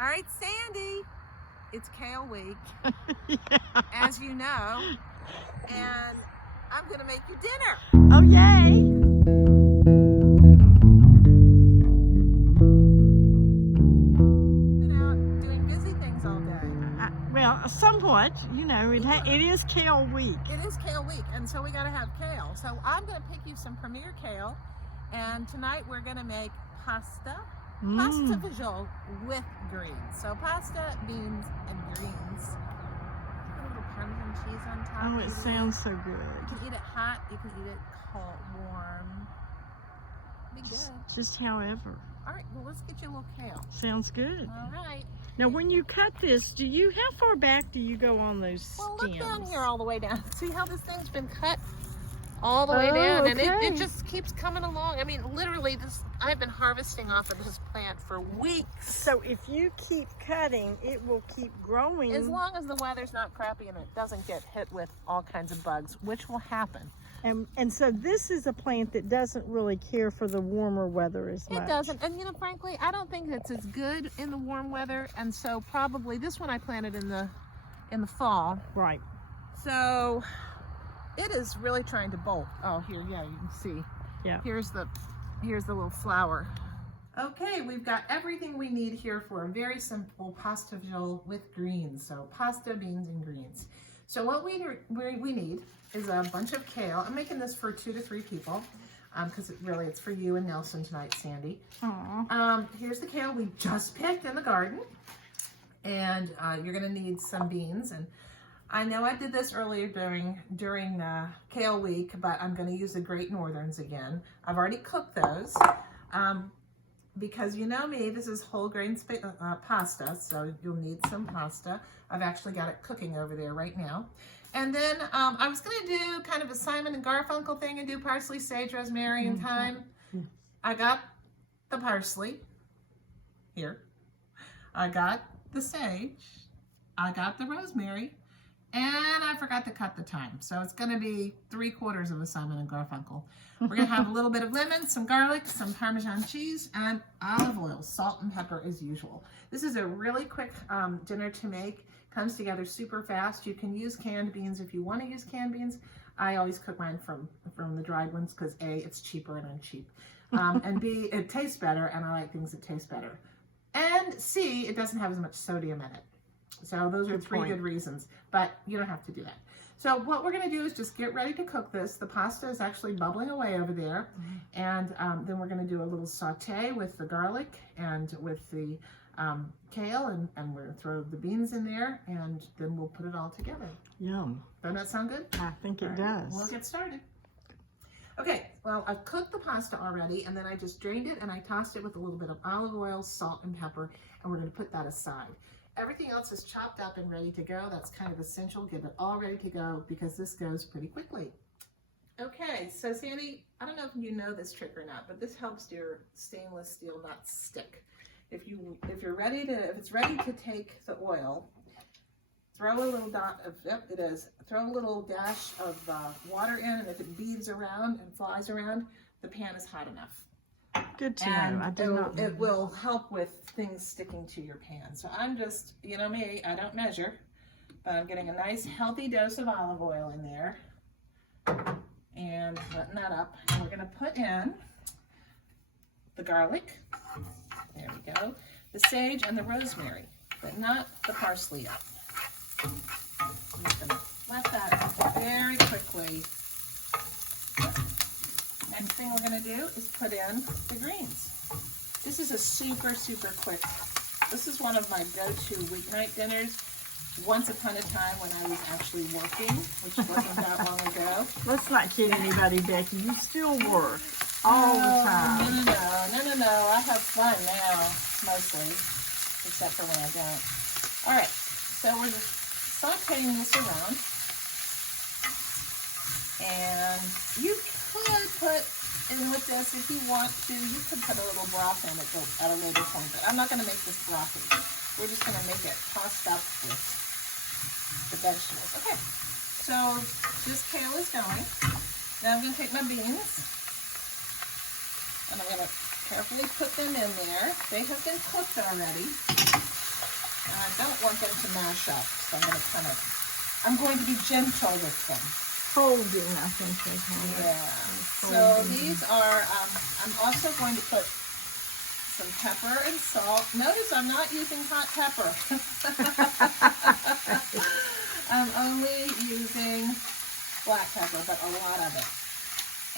All right, Sandy, it's Kale week, Yeah. as you know, and I'm going to make you dinner. Oh, yay. Been out doing busy things all day. Well, somewhat, you know, it is Kale week. It is Kale week, and so we got to have kale. So I'm going to pick you some premier kale, and tonight we're going to make pasta visual with greens. So pasta, beans, and greens. Put a little Parmesan cheese on top. Oh, it sounds so good. You can eat it hot. You can eat it cold, warm. Be good. Just however. All right. Well, let's get you a little kale. Sounds good. All right. Now, when you cut this, how far back do you go on those stems? Well, look down here all the way down. See how this thing's been cut all the way down, and it just keeps coming along. I mean, literally, I've been harvesting off of this plant for weeks. So if you keep cutting, it will keep growing. As long as the weather's not crappy and it doesn't get hit with all kinds of bugs, which will happen. And so this is a plant that doesn't really care for the warmer weather as much. It doesn't. And, you know, frankly, I don't think it's as good in the warm weather. And so probably this one I planted in the fall. Right. So it is really trying to bolt. Oh, here, yeah, you can see. Yeah. Here's the little flower. Okay, we've got everything we need here for a very simple pasta visual with greens. So pasta, beans, and greens. So what we need is a bunch of kale. I'm making this for 2 to 3 people because it's for you and Nelson tonight, Sandy. Aww. Here's the kale we just picked in the garden. And you're gonna need some beans. And I know I did this earlier during Kale week, but I'm going to use the Great Northerns again. I've already cooked those because you know me, this is whole grain pasta, so you'll need some pasta. I've actually got it cooking over there right now. And then I was going to do kind of a Simon and Garfunkel thing and do parsley, sage, rosemary, and thyme. I got the parsley here. I got the sage. I got the rosemary. And I forgot to cut the thyme. So it's going to be 3/4 of a Simon and Garfunkel. We're going to have a little bit of lemon, some garlic, some Parmesan cheese, and olive oil, salt and pepper as usual. This is a really quick dinner to make. Comes together super fast. You can use canned beans if you want to use canned beans. I always cook mine from the dried ones because A, it's cheaper and I'm cheap. And B, it tastes better and I like things that taste better. And C, it doesn't have as much sodium in it. So those are 3 good reasons, but you don't have to do that. So what we're going to do is just get ready to cook this. The pasta is actually bubbling away over there. And then we're going to do a little saute with the garlic and with the kale, and we're going to throw the beans in there, and then we'll put it all together. Yum. Doesn't that sound good? I think it does. We'll get started. Okay, well, I've cooked the pasta already, and then I just drained it, and I tossed it with a little bit of olive oil, salt, and pepper, and we're going to put that aside. Everything else is chopped up and ready to go. That's kind of essential. Get it all ready to go because this goes pretty quickly. Okay, so Sandy, I don't know if you know this trick or not, but this helps your stainless steel not stick. If it's ready to take the oil, throw a little dot of, throw a little dash of water in, and if it beads around and flies around, the pan is hot enough. Good to know. It will help with things sticking to your pan. So I'm just, you know me, I don't measure, but I'm getting a nice healthy dose of olive oil in there and button that up. And we're going to put in the garlic, there we go, the sage and the rosemary, but not the parsley yet. I'm just going to let that cook very quickly. Next thing we're going to do is put in the greens. This is a super, super quick. This is one of my go-to weeknight dinners. Once upon a time when I was actually working, which wasn't that long ago. Let's not kid anybody, Becky. You still work all the time. No. I have fun now, mostly, except for when I don't. All right, so we're just sauteing this around. And you could put in with this, if you want to, you could put a little broth in it at a later point, but I'm not going to make this brothy. We're just going to make it tossed up with the vegetables. Okay, so this kale is going. Now I'm going to take my beans, and I'm going to carefully put them in there. They have been cooked already. I don't want them to mash up, so I'm going to be gentle with them. Folding, I think they call it. Yeah. So Folding. these are, I'm also going to put some pepper and salt. Notice I'm not using hot pepper. I'm only using black pepper, but a lot of it.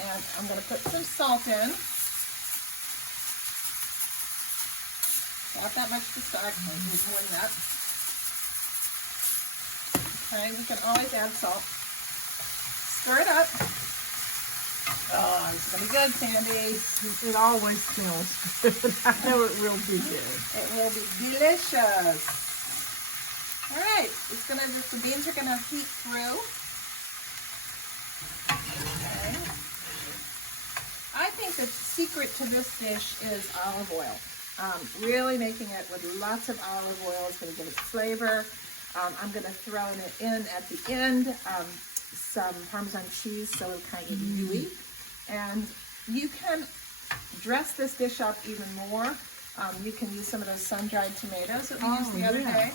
And I'm going to put some salt in. Not that much to start, maybe more than that. Okay, we can always add salt. Stir it up. Oh, it's going to be good, Sandy. It always smells good. I know it will be good. It will be delicious. All right, the beans are gonna heat through. Okay. I think the secret to this dish is olive oil. Really making it with lots of olive oil is gonna give it flavor. I'm gonna throw it in at the end, some Parmesan cheese so it'll kind of get gooey. And you can dress this dish up even more. You can use some of those sun-dried tomatoes that we used the other day.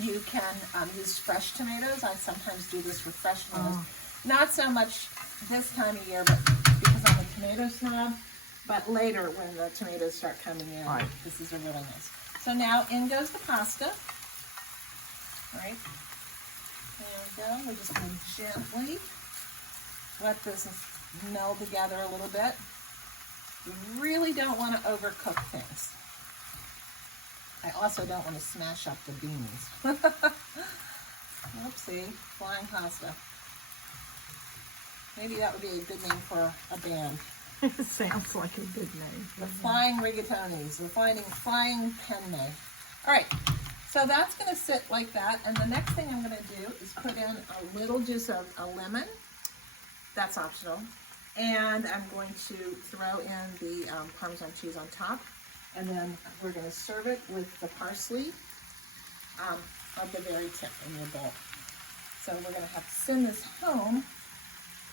You can use fresh tomatoes. I sometimes do this with fresh ones. Not so much this time of year, but because I'm a tomato snob. But later, when the tomatoes start coming in, this is a really nice. So now in goes the pasta. All right. There we go. We're just going to gently let this meld together a little bit. You really don't want to overcook things. I also don't want to smash up the beans. Oopsie, flying pasta. Maybe that would be a good name for a band. It sounds like a good name. The Flying Rigatonis, the Flying Penne. All right, so that's going to sit like that. And the next thing I'm going to do is put in a little juice of a lemon. That's optional. And I'm going to throw in the Parmesan cheese on top. And then we're going to serve it with the parsley at the very tip in your bowl. So we're going to have to send this home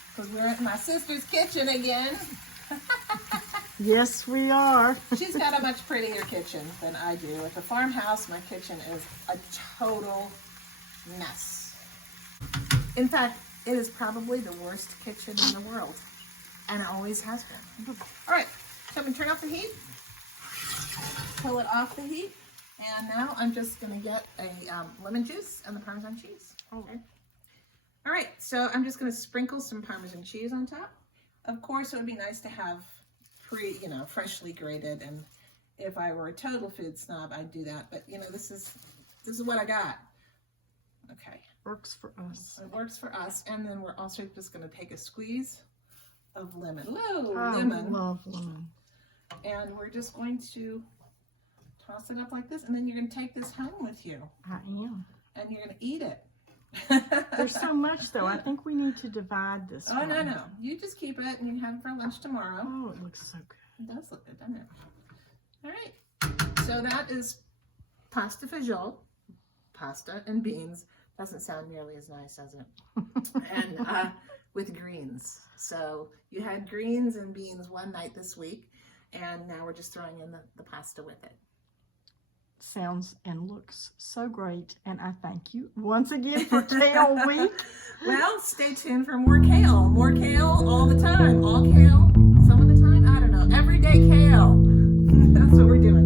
because we're in my sister's kitchen again. Yes, we are. She's got a much prettier kitchen than I do. At the farmhouse, my kitchen is a total mess. In fact, it is probably the worst kitchen in the world. And it always has been. All right, so I'm going to turn off the heat. Pull it off the heat, and now I'm just going to get a lemon juice and the Parmesan cheese. Okay. All right, so I'm just going to sprinkle some Parmesan cheese on top. Of course, it would be nice to have freshly grated, and if I were a total food snob, I'd do that. But this is what I got. Okay. Works for us. It works for us, and then we're also just going to take a squeeze of lemon. Hello, I lemon. love lemon. And we're just going to toss it up like this, and then you're going to take this home with you. I am. And you're going to eat it. There's so much, though. I think we need to divide this. Oh, no. You just keep it, and you can have it for lunch tomorrow. Oh, it looks so good. It does look good, doesn't it? All right. So that is pasta fagioli, pasta and beans. Doesn't sound nearly as nice, does it? And with greens. So you had greens and beans one night this week. And now we're just throwing in the pasta with it. Sounds and looks so great. And I thank you once again for Kale Week. Well, stay tuned for more kale. More kale all the time. All kale, some of the time, I don't know. Everyday kale. That's what we're doing.